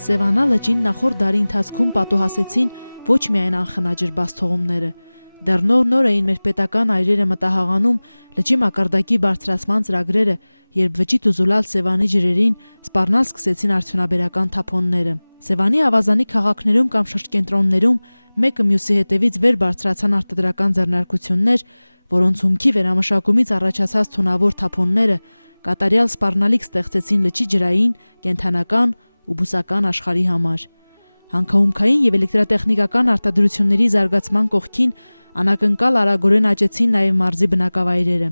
Սևանա լճին նախորդ դարի ընթացքում պատուհասեցին ոչ միայն անխնաջր բացթողումները, դեռ նոր էին մեր պետական այրերը մտահաղանում լճի մակարդակի բարձրացման ծրագրերը, երբ վճիտ ու զուլալ Սևանի ջրերին սպառնալ սկսեցին արդյունաբերական թափոնները։ Սևանի ավազանի քաղաքներում կամ շրջկենտրոններում մեկը մյուսի հետևից վեր բարձրացան արտադրական ձեռնարկություններ, որոնց հումքի վերամշակումից առաջացած թունավոր թափոնները կատարյալ սպառնալիք ստեղծեցին լճի ջրային, կենդանական ու բուսական աշխարհի համար։ Հանքահումքային եւ էլեկտրատեխնիկական արտադրությունների զարգացման կողքին անակնկալ արագորեն աճեցին նաեւ մարզի բնակավայրերը։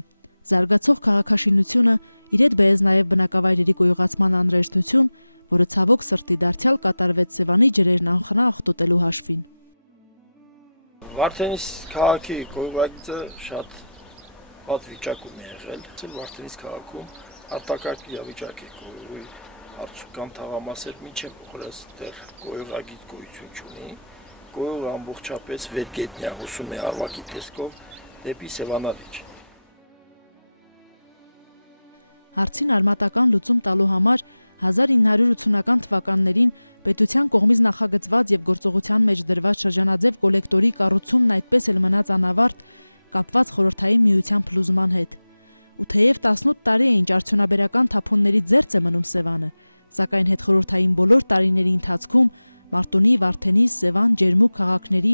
Զարգացող քաղաքաշինությունը իր հետ բերեց նաեւ բնակավայրերի գոյղացման անհրաժեշտություն, որը ցավոք սրտի դարձյալ կատարվեց Սևանի ջրերն անխնա աղտոտելու հաշվին։ Վարդենիս քաղաքի գոյղագիծը շատ վատ վիճակում է եղել։ Վարդենիս քաղաքում արտակարգ իրավիճակ է գոյղի Արցուկան թաղամասեր մինչև օրս դեռ գոյղագիծ գոյություն չունի, գոյղը ամբողջապես վերգետնյա հոսում է արվակի տեսքով դեպի Սևանա լիճ։ Հարցին արմատական լուծում տալու համար 1980-ական թվականներին պետության կողմից նախագծված եւ գործողության մեջ դրված շրջանաձև կոլեկտորի կառուցումն այդպես էլ մնաց անավարտ, կապված խորհրդային միության փլուզման հետ։ Ու թեև 18 տարի է ինչ արդյունաբերական թափոնների ձեռց է մնում Սևանը, սակայն հետխորհրդային բոլոր տարիների ընթացքում Մարտունի, Վարդենիս, Սևան, Ջերմուկ քաղաքների,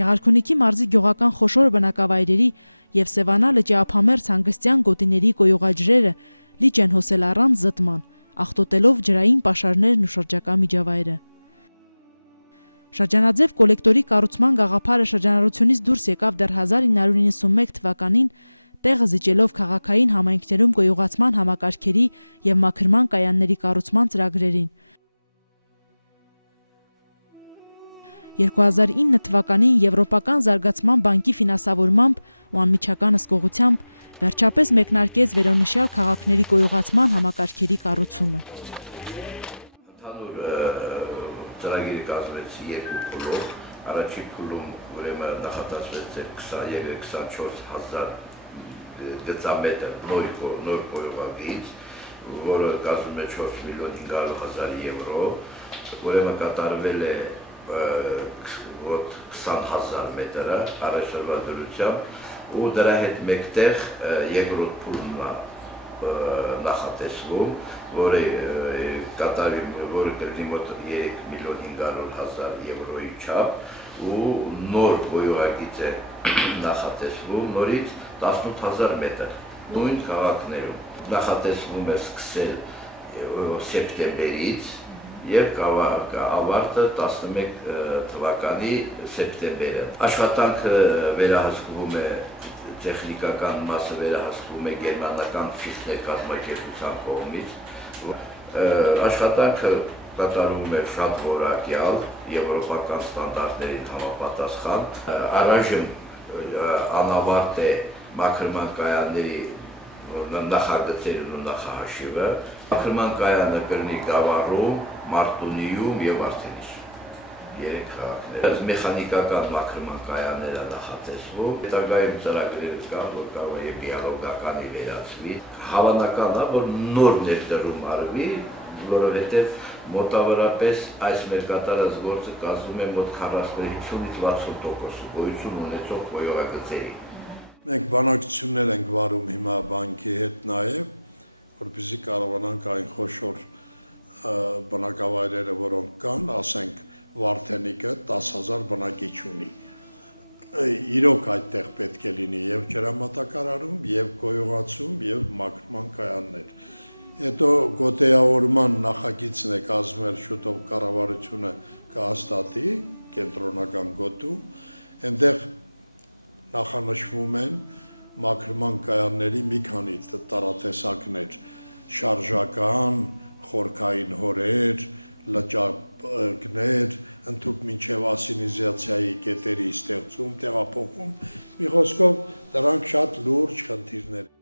Գեղարքունիքի մարզի գյուղական խոշոր բնակավայրերի եւ Սևանա լճի ափամերձ հանգստյան գոտիների գոյողաջրերը լիճ են հոսել առանց զտման, աղտոտելով ջրային պաշարներն ու շրջակա միջավայրը։ Շրջանաձև կոլեկտորի կառուցման գաղափարը շրջանառությունից դուրս եկավ դեռ 1991 թվականին տեղը զիջելով քաղաքային համայնքներում գոյողացման համակարգերի եւ մաքրման կայանների կառուցման ծրագրերին։ 2009 թվականին Եվրոպական զարգացման բանկի ֆինանսավորմամբ ու անմիջական հսկողությամբ վերջապես մեկնարկեց վերոնշյալ քաղաքների գոյողացման համակարգերի կառուցումը։ Ընդհանուր ծրագիրը կազմվեց երկու փուլով, առաջին փուլում ուրեմն նախատեսվեց 20 եւ 24 հազար դեցամետր նոր գոյղագիծ, որը կազմում է 4 միլիոն 500 հազար եվրո, ուրեմն կատարվել է 20 հազար մետրը առաջորդ դրությամբ ու դրա հետ մեկտեղ երկրորդ փուլն նախատեսվում, որը կատարվի, որը կլինի մոտ 3 միլիոն 500 հազար եվրոյի չափ ու նոր գոյղագիծ է նախատեսվում, նորից 18,000 մետր նույն քաղաքներում նախատեսվում է սկսել սեպտեմբերից եւ ավարտը 11 թվականի սեպտեմբերը։ Աշխատանքը վերահսկվում է, տեխնիկական մասը վերահսկվում է գերմանական ֆիլտր կազմակերպության կողմից։ Աշխատանքը կատարվում է շատ որակյալ եվրոպական ստանդարտներին համապատասխան։ Առայժմ անավարտ է մաքրման կայանների նախագծերն ու նախահաշիվը։ Մաքրման կայանը կլինի Գավառում, Մարտունիում եւ Վարդենիսում։ Երեք քաղաքներ։ Մեխանիկական մաքրման կայանները նախատեսվում։ Հետագայում ծրագրեր կան, որ կարող է բիոլոգականի վերածվի։ Հավանական է, որ նոր ներդրում արվի, որովհետեւ մոտավորապես այս մեր կատարած գործը կազմում է մոտ 50-ից 60% գոյություն ունեցող գոյղագծերի։ Մենք բանակցություններ ենք վարում հիմա բանկի հետ նաև, որպեսզի կարողանանք այն խոշոր բնակավայրերը, որոնք կան, ասենք Վարդենիկը 10,000 բնակիչ ունի։ Իրոք այդտեղ պետք է լինի եւ ջրամատակարարում, եւ գոյողացում, եւ մաքրման կայաններ։ Հետո գոտեավորման նախագիծն է կազմել շուտով կառավարությունը կհաստատի կենտրոնական գոտու, այնտեղ նախանշվում են մաքրման կայանների մի քանի տարատեսակներ, շարժական, խորքային հորեր, լճակներ, ընդհուպ մինչև ասինիզացիայի կետերի ստեղծում, տեղափոխում, մի խոսքով դրանք շատ լուրջ խնդիրներ։